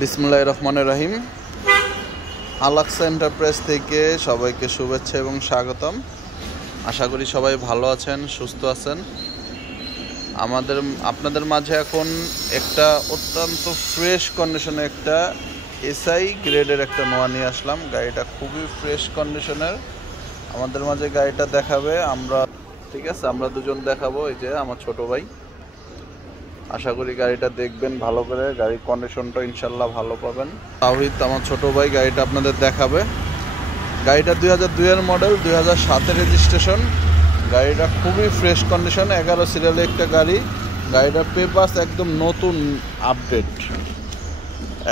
বিসমিল্লাহির রহমানির রহিম। আলাক্সা এন্টারপ্রাইজ থেকে সবাইকে শুভেচ্ছা এবং স্বাগতম। আশা করি সবাই ভালো আছেন, সুস্থ আছেন। আপনাদের মাঝে এখন একটা অত্যন্ত ফ্রেশ কন্ডিশনে একটা এসআই গ্রেডের একটা নোয়া নিয়ে আসলাম। গাড়িটা খুবই ফ্রেশ কন্ডিশনের। আমাদের মাঝে গাড়িটা দেখাবে ঠিক আছে, আমরা দুজন দেখাবো। এই যে আমার ছোট ভাই, আশা করি গাড়িটা দেখবেন ভালো করে। গাড়ির কন্ডিশনটা ইনশাল্লাহ ভালো পাবেন। তাওহিদ আমার ছোট ভাই গাড়িটা আপনাদের দেখাবে। গাড়িটা 2002-এর মডেল, 2007-এর রেজিস্ট্রেশন। গাড়িটা খুবই ফ্রেশ কন্ডিশন, 11 সিরিয়ালের একটা গাড়ি। গাড়িটার পেপারস একদম নতুন, আপডেট,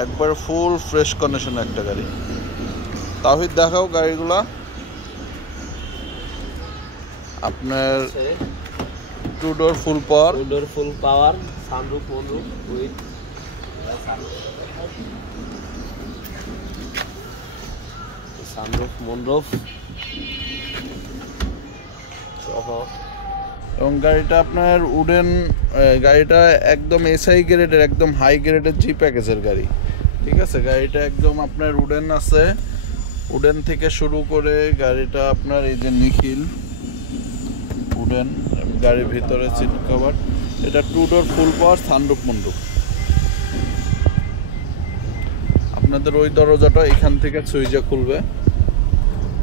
একবার ফুল ফ্রেশ কন্ডিশনের একটা গাড়ি। তাওহিদ দেখাও গাড়িগুলা। আপনার 2 door full power, sunroof moonroof with sunroof moonroof এবং গাড়িটা আপনার উডেন, গাড়িটা একদম এসআই গ্রেডের, একদম হাই গ্রেডের জি প্যাকেজের গাড়ি। ঠিক আছে, গাড়িটা একদম আপনার উডেন আছে। উডেন থেকে শুরু করে গাড়িটা আপনার এই যে নিখিল উডেন, গাড়ির ভিতরে সিট কভার। এটা 2 door full power, sunroof moonroof. আপনাদের ওই দরজাটা এখান থেকে সুইচে খুলবে,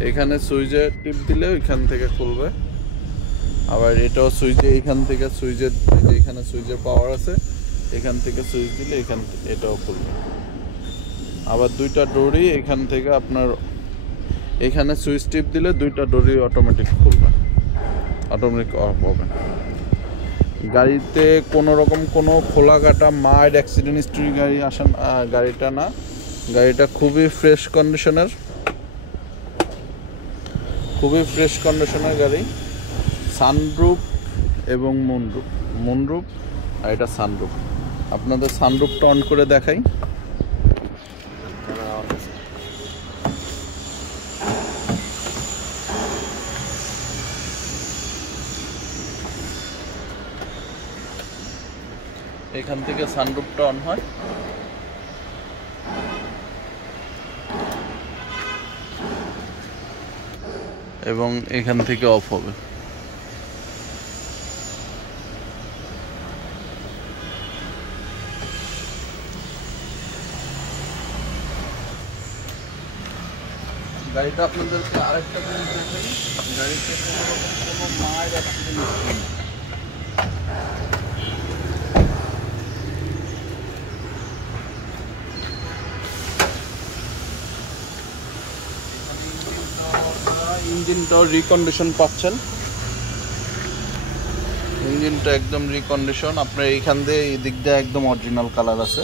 এখানে সুইচে টিপ দিলে এখান থেকে খুলবে। আবার এটাও সুইচে, এখান থেকে সুইচের, এখানে সুইচের পাওয়ার আছে, এখান থেকে সুইচ দিলে এটাও খুলবে। আবার 2টা ডোরই এখান থেকে আপনার, এখানে সুইচ টিপ দিলে 2টা ডোরই অটোমেটিক খুলবে, অটোমেটিক অফ হবে। গাড়িতে কোনো রকম কোনো খোলা কাটা মাইড অ্যাক্সিডেন্ট হিস্ট্রি গাড়িটা না। গাড়িটা খুবই ফ্রেশ কন্ডিশনের, খুবই ফ্রেশ কন্ডিশনের গাড়ি। সানরুফ এবং মুনরুফ আর এটা সানরুফ। আপনাদের সানরুফটা অন করে দেখাই। এখান থেকে সানরুফটা অন হয় এবং এখান থেকে অফ হবে। গাড়িটা আপনাদেরকে আরেকটা জিনিস দেখাই, গাড়িতে কোনো রকম কোনো মাইড অ্যাক্সিডেন্ট নেই। ইঞ্জিনটাও রিকন্ডিশন পাচ্ছেন, ইঞ্জিনটা একদম রিকন্ডিশন। আপনার এইখান দিয়ে এই দিক দিয়ে একদম অরিজিনাল কালার আছে,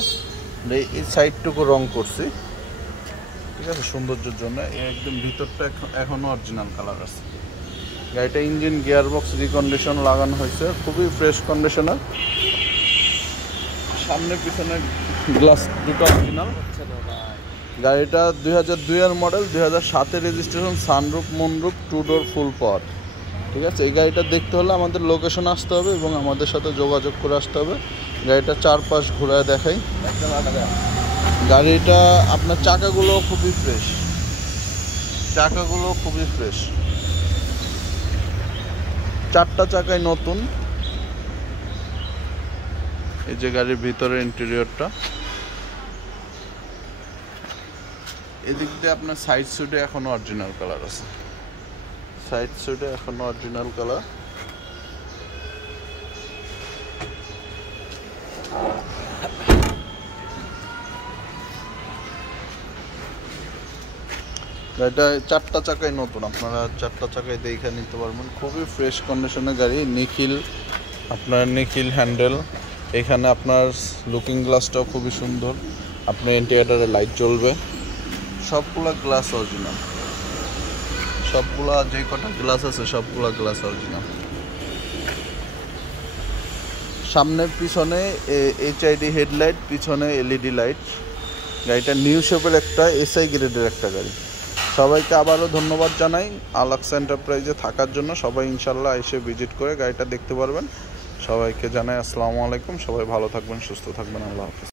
এই সাইডটুকু রং করছি, ঠিক আছে, সৌন্দর্যের জন্য। একদম ভিতরটা এখনও অরিজিনাল কালার আছে। গাড়িটা ইঞ্জিন গিয়ারবক্স রিকন্ডিশন লাগানো হয়েছে, খুবই ফ্রেশ কন্ডিশনের। সামনে পিছনে গ্লাস দুটো অরিজিনাল। গাড়িটা 2002-এর model, 2007-এর registration, sunroof moonroof, 2 door full পাওয়ার। ঠিক আছে, এই গাড়িটা দেখতে হলে আমাদের লোকেশন আসতে হবে এবং আমাদের সাথে যোগাযোগ করে আসতে হবে। গাড়িটা চারপাশ ঘোরায় দেখাই। গাড়িটা আপনার চাকাগুলো খুবই ফ্রেশ, চারটা চাকাই নতুন। এই যে গাড়ির ভিতরে ইন্টেরিয়রটা, এদিক দিয়ে আপনার সাইড সুটে এখনো অরিজিনাল কালার আছে, সাইড সুটে এখনো অরিজিনাল কালার। গাড়িটা চারটা চাকাই নতুন, আপনারা চারটা চাকাই দেখে নিতে পারবেন। খুবই ফ্রেশ কন্ডিশনের গাড়ি। নিখিল হ্যান্ডেল, এখানে আপনার লুকিং গ্লাসটাও খুবই সুন্দর। আপনার ইন্ডিকেটরে লাইট জ্বলবে। সবগুলা গ্লাস অরিজিনাল, সবগুলা যে কটা গ্লাস আছে সবগুলা গ্লাস অরিজিনাল। সামনে পিছনে HID হেডলাইট, পিছনে LED লাইট। গাড়িটা নিউ শেপের একটা এসআই গ্রেডের একটা গাড়ি। সবাইকে আবারও ধন্যবাদ জানাই আলাক্সা এন্টারপ্রাইজে থাকার জন্য। সবাই ইনশাল্লাহ এসে ভিজিট করে গাড়িটা দেখতে পারবেন। সবাইকে জানাই আসসালামু আলাইকুম। সবাই ভালো থাকবেন, সুস্থ থাকবেন। আল্লাহ হাফেজ।